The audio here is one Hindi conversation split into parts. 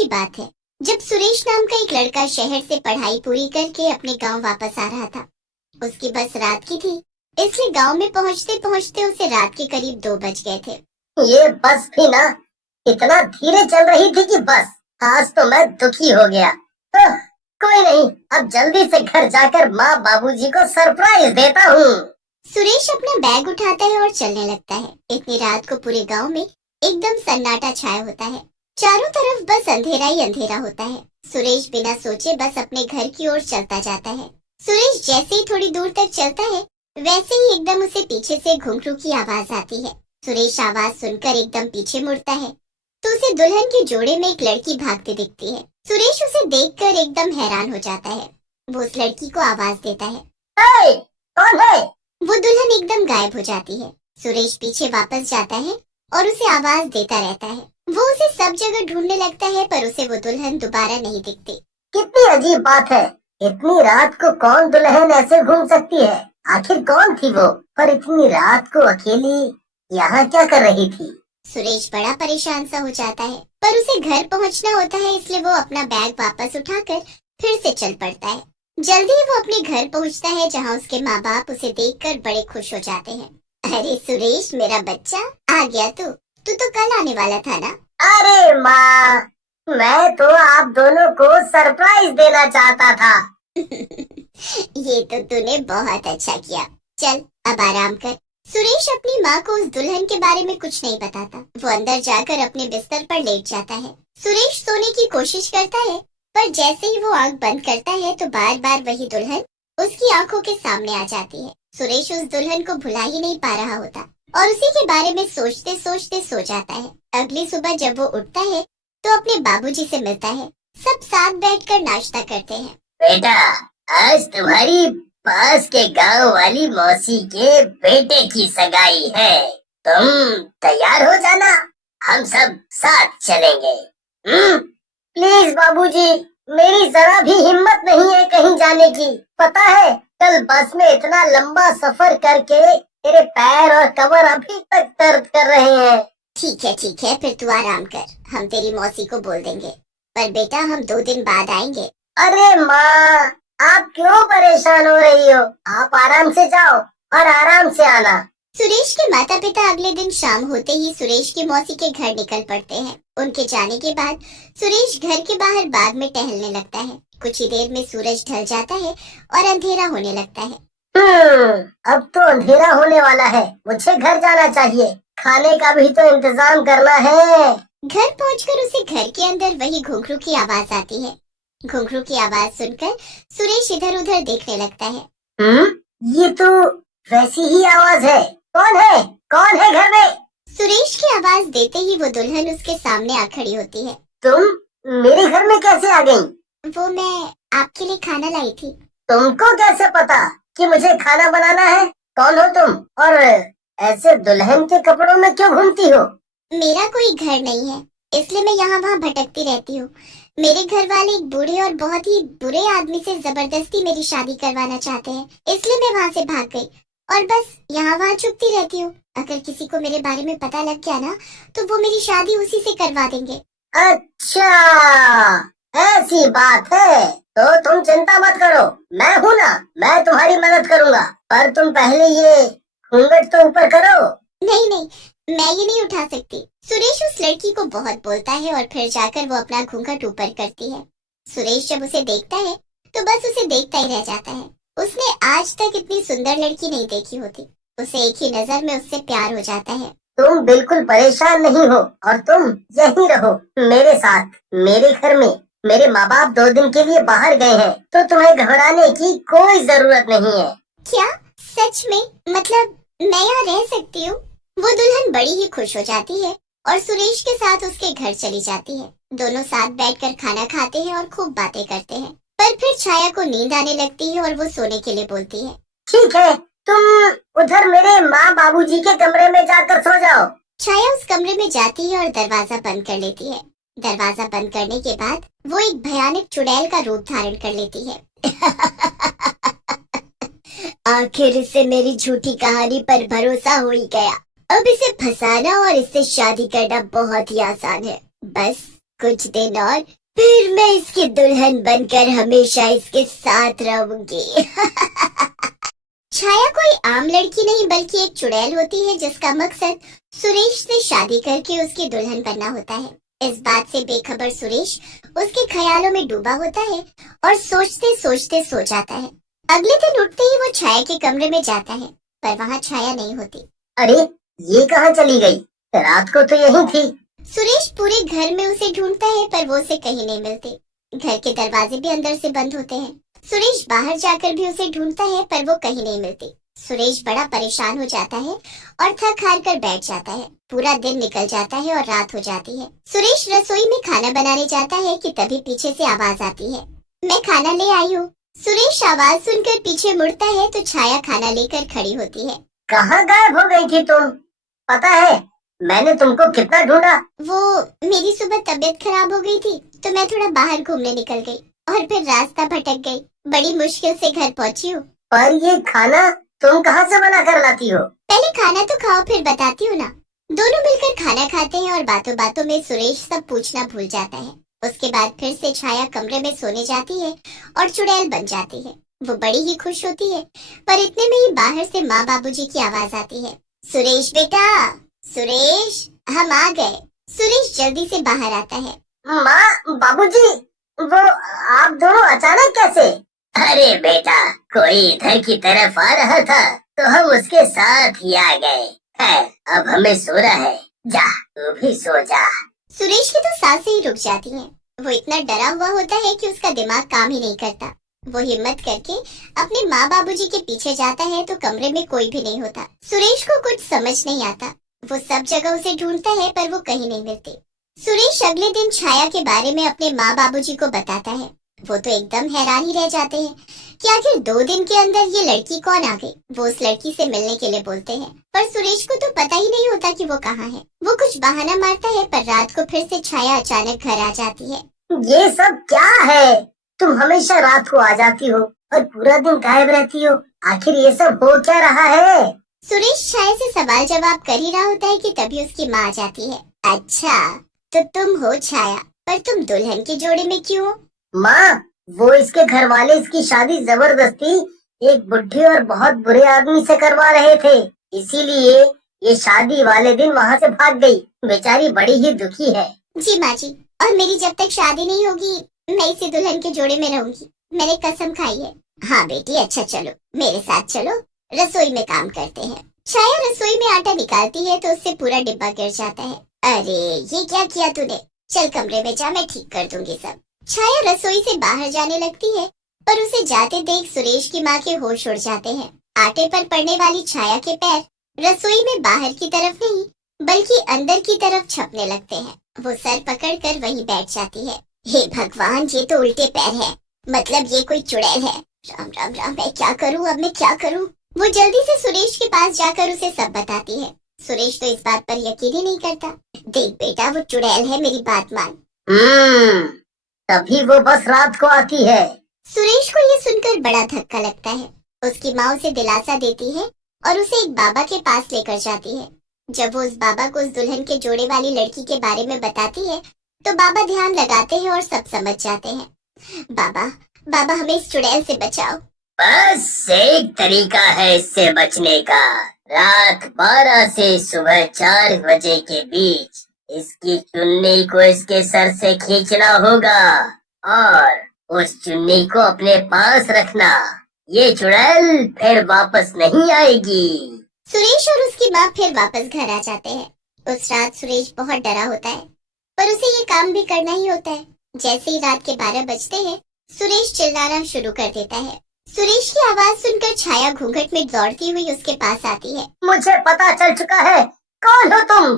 की बात है, जब सुरेश नाम का एक लड़का शहर से पढ़ाई पूरी करके अपने गांव वापस आ रहा था। उसकी बस रात की थी, इसलिए गांव में पहुंचते पहुंचते उसे रात के करीब 2 बज गए थे। ये बस भी ना इतना धीरे चल रही थी कि बस आज तो मैं दुखी हो गया। कोई नहीं, अब जल्दी से घर जाकर माँ बाबूजी को सरप्राइज देता हूँ। सुरेश अपना बैग उठाता है और चलने लगता है। इतनी रात को पूरे गांव में एकदम सन्नाटा छाया होता है। चारों तरफ बस अंधेरा ही अंधेरा होता है। सुरेश बिना सोचे बस अपने घर की ओर चलता जाता है। सुरेश जैसे ही थोड़ी दूर तक चलता है, वैसे ही एकदम उसे पीछे से घुंघरू की आवाज आती है। सुरेश आवाज सुनकर एकदम पीछे मुड़ता है तो उसे दुल्हन के जोड़े में एक लड़की भागती दिखती है। सुरेश उसे देखकर एकदम हैरान हो जाता है। वो उस लड़की को आवाज देता है, हे, कौन है? वो दुल्हन एकदम गायब हो जाती है। सुरेश पीछे वापस जाता है और उसे आवाज देता रहता है। वो उसे सब जगह ढूंढने लगता है पर उसे वो दुल्हन दोबारा नहीं दिखती। कितनी अजीब बात है, इतनी रात को कौन दुल्हन ऐसे घूम सकती है? आखिर कौन थी वो? पर इतनी रात को अकेली यहाँ क्या कर रही थी? सुरेश बड़ा परेशान सा हो जाता है, पर उसे घर पहुंचना होता है, इसलिए वो अपना बैग वापस उठाकर फिर से चल पड़ता है। जल्दी ही वो अपने घर पहुंचता है, जहां उसके माँ बाप उसे देखकर बड़े खुश हो जाते हैं। अरे सुरेश, मेरा बच्चा आ गया। तू तो कल आने वाला था ना? अरे माँ, मैं तो आप दोनों को सरप्राइज देना चाहता था। ये तो तूने बहुत अच्छा किया। चल अब आराम कर। सुरेश अपनी माँ को उस दुल्हन के बारे में कुछ नहीं बताता। वो अंदर जाकर अपने बिस्तर पर लेट जाता है। सुरेश सोने की कोशिश करता है, पर जैसे ही वो आंख बंद करता है तो बार बार वही दुल्हन उसकी आंखों के सामने आ जाती है। सुरेश उस दुल्हन को भुला ही नहीं पा रहा होता और उसी के बारे में सोचते सोचते सो जाता है। अगली सुबह जब वो उठता है तो अपने बाबूजी से मिलता है। सब साथ बैठकर नाश्ता करते हैं। बेटा, आज तुम्हारी पास के गांव वाली मौसी के बेटे की सगाई है। तुम तैयार हो जाना, हम सब साथ चलेंगे। प्लीज बाबूजी, मेरी जरा भी हिम्मत नहीं है कहीं जाने की। पता है, कल बस में इतना लंबा सफर करके मेरे पैर और कमर अभी तक दर्द कर रहे हैं। ठीक है, फिर तू आराम कर। हम तेरी मौसी को बोल देंगे। पर बेटा, हम 2 दिन बाद आएंगे। अरे माँ, आप क्यों परेशान हो रही हो? आप आराम से जाओ और आराम से आना। सुरेश के माता पिता अगले दिन शाम होते ही सुरेश की मौसी के घर निकल पड़ते हैं। उनके जाने के बाद सुरेश घर के बाहर बाग में टहलने लगता है। कुछ ही देर में सूरज ढल जाता है और अंधेरा होने लगता है। अब तो अंधेरा होने वाला है, मुझे घर जाना चाहिए। खाने का भी तो इंतजाम करना है। घर पहुंचकर उसे घर के अंदर वही घुंघरू की आवाज आती है। घुंघरू की आवाज सुनकर सुरेश इधर उधर देखने लगता है। ये तो वैसी ही आवाज है। कौन है? कौन है घर में? सुरेश की आवाज देते ही वो दुल्हन उसके सामने आ खड़ी होती है। तुम मेरे घर में कैसे आ गई? वो मैं आपके लिए खाना लाई थी। तुमको कैसे पता कि मुझे खाना बनाना है? कौन हो तुम और ऐसे दुल्हन के कपड़ों में क्यों घूमती हो? मेरा कोई घर नहीं है, इसलिए मैं यहाँ वहाँ भटकती रहती हूँ। मेरे घर वाले एक बूढ़े और बहुत ही बुरे आदमी से जबरदस्ती मेरी शादी करवाना चाहते हैं, इसलिए मैं वहाँ से भाग गई और बस यहाँ वहाँ छुपती रहती हूँ। अगर किसी को मेरे बारे में पता लग गया ना, तो वो मेरी शादी उसी से करवा देंगे। अच्छा, ऐसी बात है तो तुम चिंता मत करो, मैं हूँ ना, मैं तुम्हारी मदद करूँगा। पर तुम पहले ये घूंघट तो ऊपर करो। नहीं, मैं ये नहीं उठा सकती। सुरेश उस लड़की को बहुत बोलता है और फिर जाकर वो अपना घूंघट ऊपर करती है। सुरेश जब उसे देखता है तो बस उसे देखता ही रह जाता है। उसने आज तक इतनी सुंदर लड़की नहीं देखी होती। उसे एक ही नजर में उससे प्यार हो जाता है। तुम बिल्कुल परेशान नहीं हो और तुम यहीं रहो मेरे साथ, मेरे घर में। मेरे माँ बाप 2 दिन के लिए बाहर गए हैं, तो तुम्हें घबराने की कोई जरूरत नहीं है। क्या सच में? मतलब मैं यहाँ रह सकती हूँ? वो दुल्हन बड़ी ही खुश हो जाती है और सुरेश के साथ उसके घर चली जाती है। दोनों साथ बैठकर खाना खाते हैं और खूब बातें करते हैं। पर फिर छाया को नींद आने लगती है और वो सोने के लिए बोलती है। ठीक है, तुम उधर मेरे माँ बाबूजी के कमरे में जाकर सो जाओ। छाया उस कमरे में जाती है और दरवाजा बंद कर लेती है। दरवाजा बंद करने के बाद वो एक भयानक चुड़ैल का रूप धारण कर लेती है। आखिर इसे मेरी झूठी कहानी पर भरोसा हो ही गया। अब इसे फंसाना और इससे शादी करना बहुत ही आसान है। बस कुछ दिन और फिर मैं इसकी दुल्हन बनकर हमेशा इसके साथ रहूंगी। छाया कोई आम लड़की नहीं बल्कि एक चुड़ैल होती है जिसका मकसद सुरेश से शादी करके उसकी दुल्हन बनना होता है। इस बात से बेखबर सुरेश उसके ख्यालों में डूबा होता है और सोचते सोचते सो जाता है। अगले दिन उठते ही वो छाया के कमरे में जाता है, पर वहाँ छाया नहीं होती। अरे ये कहाँ चली गई? रात को तो यही थी। सुरेश पूरे घर में उसे ढूंढता है पर वो उसे कहीं नहीं मिलती। घर के दरवाजे भी अंदर से बंद होते हैं। सुरेश बाहर जाकर भी उसे ढूंढता है पर वो कहीं नहीं मिलती। सुरेश बड़ा परेशान हो जाता है और थक हार कर बैठ जाता है। पूरा दिन निकल जाता है और रात हो जाती है। सुरेश रसोई में खाना बनाने जाता है कि तभी पीछे से आवाज आती है, मैं खाना ले आई हूँ। सुरेश आवाज सुनकर पीछे मुड़ता है तो छाया खाना लेकर खड़ी होती है। कहाँ गायब हो गई थी तुम? पता है मैंने तुमको कितना ढूंढा। वो मेरी सुबह तबीयत खराब हो गई थी तो मैं थोड़ा बाहर घूमने निकल गई और फिर रास्ता भटक गई। बड़ी मुश्किल से घर पहुंची हूँ। पर ये खाना तुम कहाँ से बना कर लाती हो? पहले खाना तो खाओ फिर बताती हूँ ना। दोनों मिलकर खाना खाते हैं और बातों बातों में सुरेश सब पूछना भूल जाता है। उसके बाद फिर से छाया कमरे में सोने जाती है और चुड़ैल बन जाती है। वो बड़ी ही खुश होती है, पर इतने में ही बाहर से माँ बाबूजी की आवाज आती है, सुरेश बेटा, सुरेश हम आ गए। सुरेश जल्दी से बाहर आता है। माँ, बाबूजी, वो आप दोनों अचानक कैसे? अरे बेटा, कोई इधर की तरफ आ रहा था तो हम उसके साथ ही आ गए। है, अब हमें सोना है, जा तू भी सो जा। सुरेश की तो सांसें ही रुक जाती हैं। वो इतना डरा हुआ होता है कि उसका दिमाग काम ही नहीं करता। वो हिम्मत करके अपने माँ बाबूजी के पीछे जाता है तो कमरे में कोई भी नहीं होता। सुरेश को कुछ समझ नहीं आता। वो सब जगह उसे ढूंढता है पर वो कहीं नहीं मिलती। सुरेश अगले दिन छाया के बारे में अपने माँ बाबूजी को बताता है। वो तो एकदम हैरान ही रह जाते हैं कि आखिर 2 दिन के अंदर ये लड़की कौन आ गई। वो उस लड़की से मिलने के लिए बोलते हैं, पर सुरेश को तो पता ही नहीं होता कि वो कहाँ है। वो कुछ बहाना मारता है पर रात को फिर से छाया अचानक घर आ जाती है। ये सब क्या है? तुम हमेशा रात को आ जाती हो और पूरा दिन गायब रहती हो। आखिर ये सब हो क्या रहा है? सुरेश छाया से सवाल जवाब कर ही रहा होता है कि तभी उसकी माँ आ जाती है। अच्छा तो तुम हो छाया, पर तुम दुल्हन के जोड़े में क्यों हो? माँ, वो इसके घर वाले इसकी शादी जबरदस्ती एक बुढ़ी और बहुत बुरे आदमी से करवा रहे थे, इसीलिए ये शादी वाले दिन वहाँ से भाग गई। बेचारी बड़ी ही दुखी है। जी माँ जी, और मेरी जब तक शादी नहीं होगी मैं इसी दुल्हन के जोड़े में रहूंगी। मैंने कसम खाई है। हाँ बेटी, अच्छा चलो मेरे साथ चलो, रसोई में काम करते हैं। छाया रसोई में आटा निकालती है तो उससे पूरा डिब्बा गिर जाता है। अरे ये क्या किया तूने? चल कमरे में जा, मैं ठीक कर दूंगी सब। छाया रसोई से बाहर जाने लगती है पर उसे जाते देख सुरेश की माँ के होश उड़ जाते हैं। आटे पर पड़ने वाली छाया के पैर रसोई में बाहर की तरफ नहीं बल्कि अंदर की तरफ छपने लगते हैं। वो सर पकड़कर वहीं बैठ जाती है। हे भगवान, ये तो उल्टे पैर है, मतलब ये कोई चुड़ैल है। राम राम राम, मैं क्या करूँ, अब मैं क्या करूँ? वो जल्दी से सुरेश के पास जाकर उसे सब बताती है। सुरेश तो इस बात पर यकीन ही नहीं करता। देख बेटा, वो चुड़ैल है, मेरी बात मान। तभी वो बस रात को आती है। सुरेश को ये सुनकर बड़ा धक्का लगता है। उसकी माँ उसे दिलासा देती है और उसे एक बाबा के पास लेकर जाती है। जब वो उस बाबा को उस दुल्हन के जोड़े वाली लड़की के बारे में बताती है तो बाबा ध्यान लगाते हैं और सब समझ जाते हैं। बाबा, बाबा हमें इस चुड़ैल से बचाओ। बस एक तरीका है इससे बचने का। रात 12 से सुबह 4 बजे के बीच इसकी चुन्नी को इसके सर से खींचना होगा और उस चुन्नी को अपने पास रखना। ये चुड़ैल फिर वापस नहीं आएगी। सुरेश और उसकी माँ फिर वापस घर आ जाते हैं। उस रात सुरेश बहुत डरा होता है पर उसे ये काम भी करना ही होता है। जैसे ही रात के 12 बजते हैं सुरेश चिल्लाना शुरू कर देता है। सुरेश की आवाज सुनकर छाया घूंघट में दौड़ती हुई उसके पास आती है। मुझे पता चल चुका है, कौन हो तुम?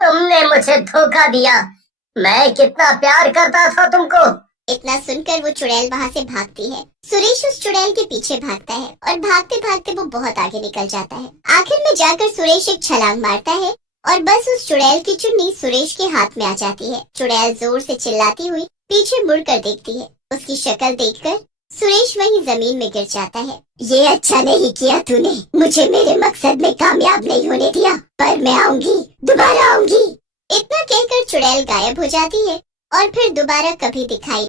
तुमने मुझे धोखा दिया। मैं कितना प्यार करता था तुमको। इतना सुनकर वो चुड़ैल वहाँ से भागती है। सुरेश उस चुड़ैल के पीछे भागता है और भागते भागते वो बहुत आगे निकल जाता है। आखिर में जाकर सुरेश एक छलांग मारता है और बस उस चुड़ैल की चुन्नी सुरेश के हाथ में आ जाती है। चुड़ैल जोर से चिल्लाती हुई पीछे मुड़कर देखती है। उसकी शक्ल देखकर सुरेश वहीं जमीन में गिर जाता है। ये अच्छा नहीं किया तूने, मुझे मेरे मकसद में कामयाब नहीं होने दिया, पर मैं आऊंगी, दोबारा आऊंगी। इतना कहकर चुड़ैल गायब हो जाती है और फिर दोबारा कभी दिखाई